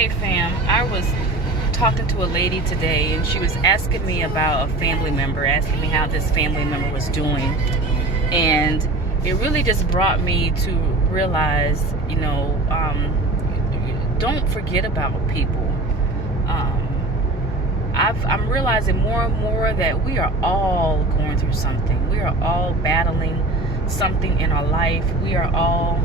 Hey fam, I was talking to a lady today and she was asking me about a family member, asking me how this family member was doing. And it really just brought me to realize, don't forget about people. I'm realizing more and more that we are all going through something. We are all battling something in our life. We are all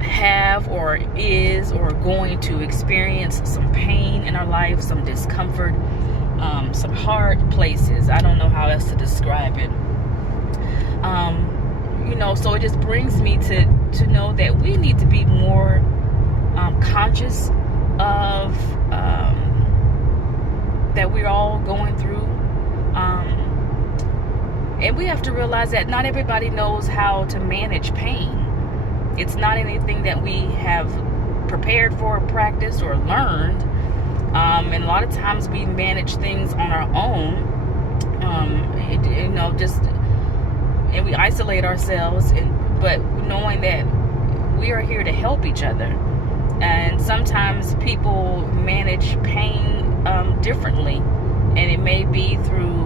have or is or going to experience some pain in our life, some discomfort, some hard places. I don't know how else to describe it. So it just brings me to know that we need to be more conscious of that we're all going through. And we have to realize that not everybody knows how to manage pain. It's not anything that we have prepared for, practiced, or learned. And a lot of times we manage things on our own. And we isolate ourselves. But knowing that we are here to help each other. And sometimes people manage pain differently. And it may be through,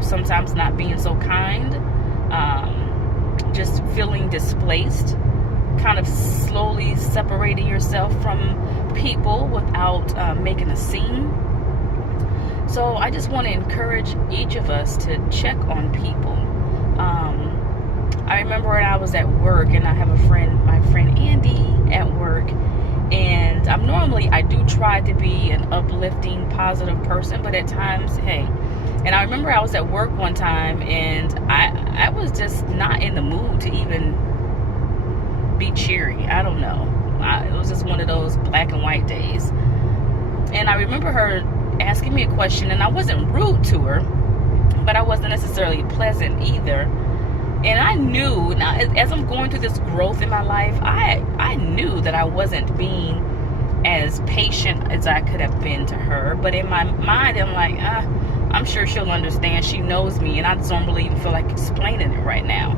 sometimes not being so kind. Just feeling displaced, kind of slowly separating yourself from people without making a scene. So I just want to encourage each of us to check on people. I remember when I was at work, and I have my friend Andy at work, and I do try to be an uplifting, positive person, but at times, hey. And I remember I was at work one time, and I was just not in the mood to even be cheery. I don't know. It was just one of those black and white days. And I remember her asking me a question, and I wasn't rude to her, but I wasn't necessarily pleasant either. And I knew, now as I'm going through this growth in my life, I knew that I wasn't being as patient as I could have been to her. But in my mind, I'm like, I'm sure she'll understand. She knows me, and I just don't really even feel like explaining it right now.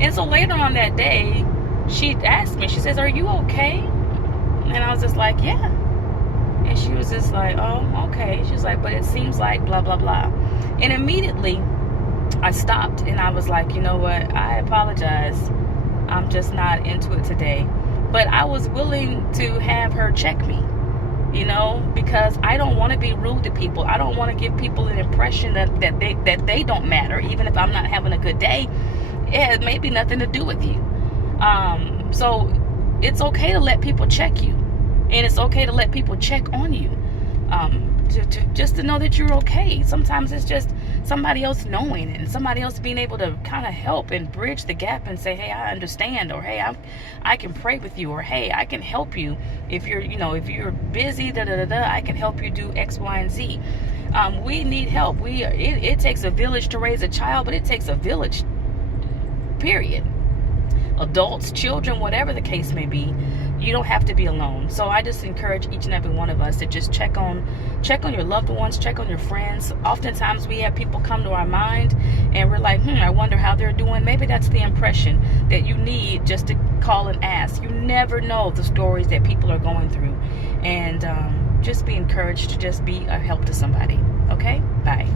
And so later on that day, she asked me, she says, "Are you okay?" And I was just like, "Yeah." And she was just like, "Oh, okay." She was like, "But it seems like blah, blah, blah." And immediately I stopped, and I was like, "You know what? I apologize. I'm just not into it today." But I was willing to have her check me. Because I don't want to be rude to people. I don't want to give people an impression that they don't matter. Even if I'm not having a good day, it has maybe nothing to do with you. So it's okay to let people check you, and it's okay to let people check on you. Just to know that you're okay. Sometimes it's just somebody else knowing it, and somebody else being able to kind of help and bridge the gap and say, "Hey, I understand," or "Hey, I can pray with you," or "Hey, I can help you if you're busy, I can help you do X, Y, and Z." We need help. It takes a village to raise a child, but it takes a village, period. Adults, children, whatever the case may be, you don't have to be alone. So I just encourage each and every one of us to just check on your loved ones, check on your friends. Oftentimes we have people come to our mind, and we're like, I wonder how they're doing. Maybe that's the impression that you need, just to call and ask. You never know the stories that people are going through. And just be encouraged to just be a help to somebody. Okay? Bye.